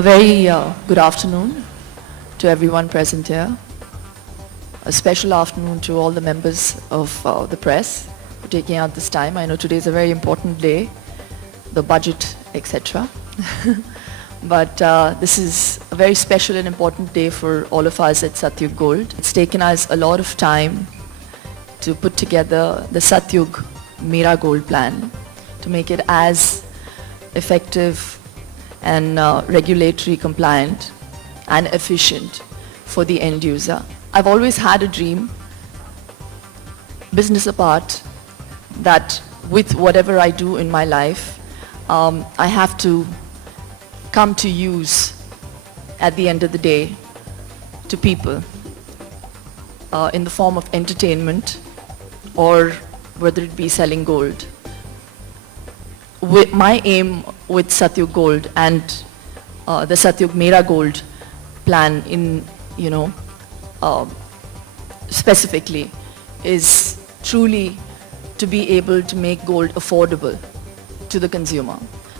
A very good afternoon to everyone present here. A special afternoon to all the members of the press for taking out this time. I know today is a very important day, the budget, etc. But this is a very special and important day for all of us at Satyug Gold. It's taken us a lot of time to put together the Satyug Mera Gold plan to make it as effective and regulatory compliant and efficient for the end user. I've always had a dream, business apart, that with whatever I do in my life, I have to come to use at the end of the day to people in the form of entertainment or whether it be selling gold. My aim with Satyug Gold and the Satyug Mera Gold plan specifically is truly to be able to make gold affordable to the consumer.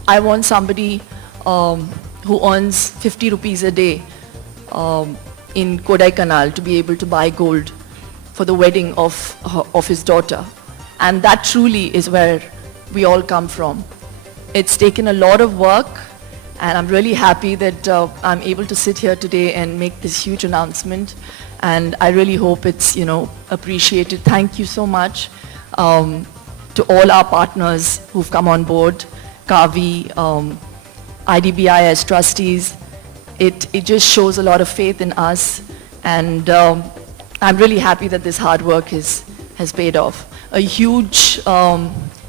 I want somebody who earns 50 rupees a day in Kodaikanal to be able to buy gold for the wedding of his daughter. And that truly is where we all come from. It's taken a lot of work, and I'm really happy that I'm able to sit here today and make this huge announcement, and I really hope it's appreciated. Thank you so much to all our partners who've come on board, Kavi, IDBI as trustees. It just shows a lot of faith in us, and I'm really happy that this hard work has paid off. A huge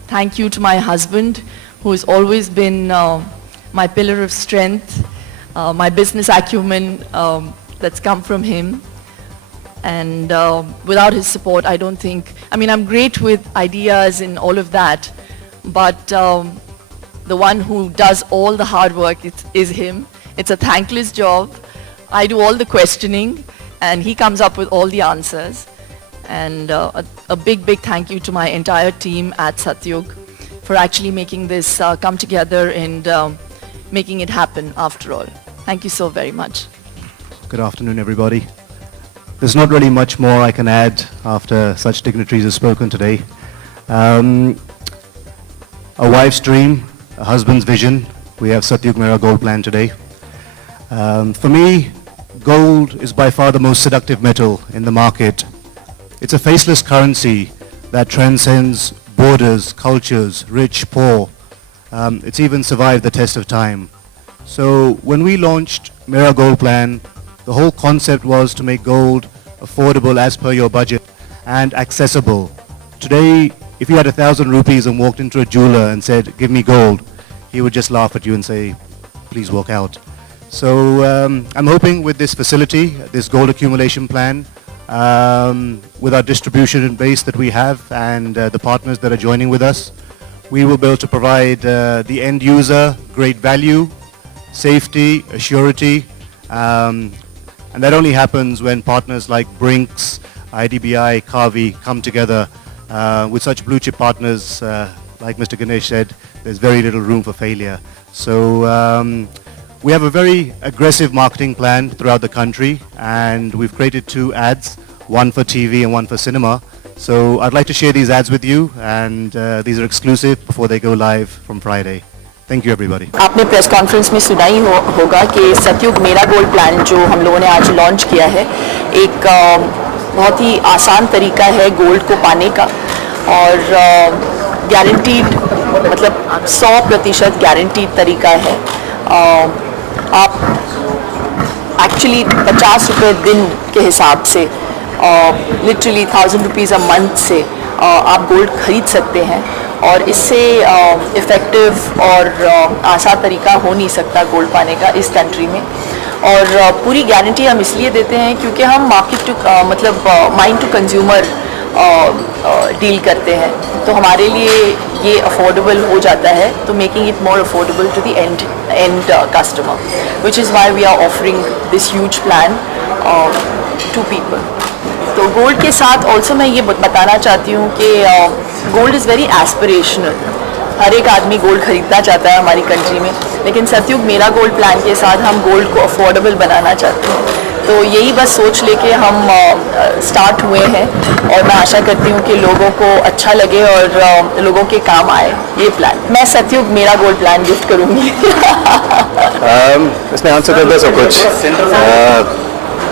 thank you to my husband, who has always been my pillar of strength, my business acumen that's come from him. And without his support, I don't think, I'm great with ideas and all of that, but the one who does all the hard work is him. It's a thankless job. I do all the questioning, and he comes up with all the answers. And a big thank you to my entire team at Satyug for actually making this come together and making it happen after all. Thank you so very much. Good afternoon, everybody. There's not really much more I can add after such dignitaries have spoken today. A wife's dream, a husband's vision. We have Satyug Mera Gold plan today. For me, gold is by far the most seductive metal in the market. It's a faceless currency that transcends borders, cultures, rich, poor. It's even survived the test of time. So when we launched Mera Gold Plan, the whole concept was to make gold affordable as per your budget and accessible. Today, if you had 1,000 rupees and walked into a jeweler and said, "Give me gold," he would just laugh at you and say, "Please walk out." So I'm hoping with this facility, this gold accumulation plan, with our distribution base that we have and the partners that are joining with us, we will be able to provide the end user great value, safety, assurity, and that only happens when partners like Brinks, IDBI, Kavi come together. With such blue chip partners, like Mr. Ganesh said, there's very little room for failure. So we have a very aggressive marketing plan throughout the country, and we've created 2 ads, one for TV and one for cinema. So I'd like to share these ads with you, and these are exclusive before they go live from Friday. Thank you, everybody. आपने press conference में सुना ही होगा कि सतयुग मेरा gold plan जो हम लोगों ने आज लॉन्च किया है, एक बहुत ही आसान तरीका है गोल्ड को पाने का, और गारंटीड, मतलब 100% गारंटीड तरीका है. आप एक्चुअली 50 रुपये दिन के हिसाब से, लिटरली 1,000 रुपीज़ अ मंथ से आप गोल्ड खरीद सकते हैं, और इससे इफ़ेक्टिव और आसान तरीका हो नहीं सकता गोल्ड पाने का इस कंट्री में. और पूरी गारंटी हम इसलिए देते हैं क्योंकि हम market to mind to consumer deal करते हैं, तो हमारे लिए ये अफोर्डेबल हो जाता है, तो making it more affordable to the end customer, which is why we are offering this huge plan to people. तो गोल्ड के साथ ऑल्सो मैं ये बताना चाहती हूँ कि गोल्ड इज़ वेरी एस्पिरेशनल. हर एक आदमी गोल्ड खरीदना चाहता है हमारी कंट्री में, लेकिन सतयुग मेरा गोल्ड प्लान के साथ हम गोल्ड को अफोर्डेबल बनाना चाहते हैं। तो यही बस सोच लेके हम स्टार्ट हुए हैं और मैं आशा करती हूँ कि लोगों को अच्छा लगे और लोगों के काम आए ये प्लान। मैं सतयुग मेरा गोल्ड प्लान गिफ्ट करूँगी। इसमें आंसर कर दे सब कुछ।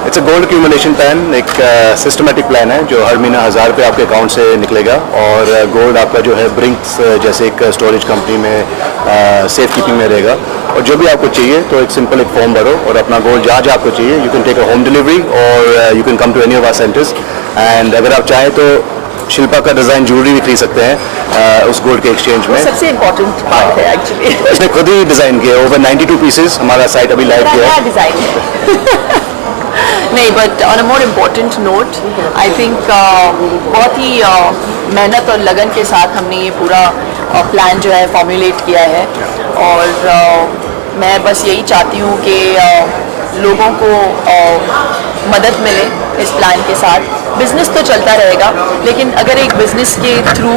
It's a gold accumulation plan, एक सिस्टमेटिक प्लान है जो हर महीना 1000 रुपये आपके अकाउंट से निकलेगा और गोल्ड आपका जो है ब्रिंक्स जैसे एक स्टोरेज कंपनी में सेफ कीपिंग में रहेगा। और जो भी आपको चाहिए तो एक सिंपल एक फॉर्म भरो और अपना गोल्ड जहाँ जहाँ आपको चाहिए you can take a home delivery और you can come to any of our centres. And अगर आप चाहें तो शिल्पा का डिज़ाइन ज्वेलरी भी खरीद सकते हैं उस गोल्ड के एक्सचेंज में। सबसे इम्पोर्टेंट पार्ट है एक्चुअली। इसने खुद ही डिज़ाइन किया, ओवर 92 पीसेस हमारा साइट अभी लाइव किया है। डिज़ाइन है। नहीं, but on a more important note I think बहुत ही मेहनत और लगन के साथ हमने ये पूरा प्लान जो है फॉर्मुलेट किया है और मैं बस यही चाहती हूँ कि लोगों को मदद मिले इस प्लान के साथ। बिजनेस तो चलता रहेगा लेकिन अगर एक बिजनेस के थ्रू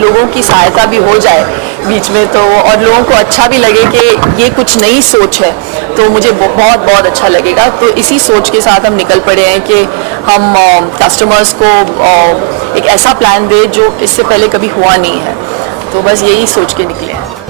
लोगों की सहायता भी हो जाए बीच में तो और लोगों को अच्छा भी लगे कि ये कुछ नई सोच है तो मुझे बहुत बहुत अच्छा लगेगा। तो इसी सोच के साथ हम निकल पड़े हैं कि हम कस्टमर्स को एक ऐसा प्लान दें जो इससे पहले कभी हुआ नहीं है। तो बस यही सोच के निकले हैं।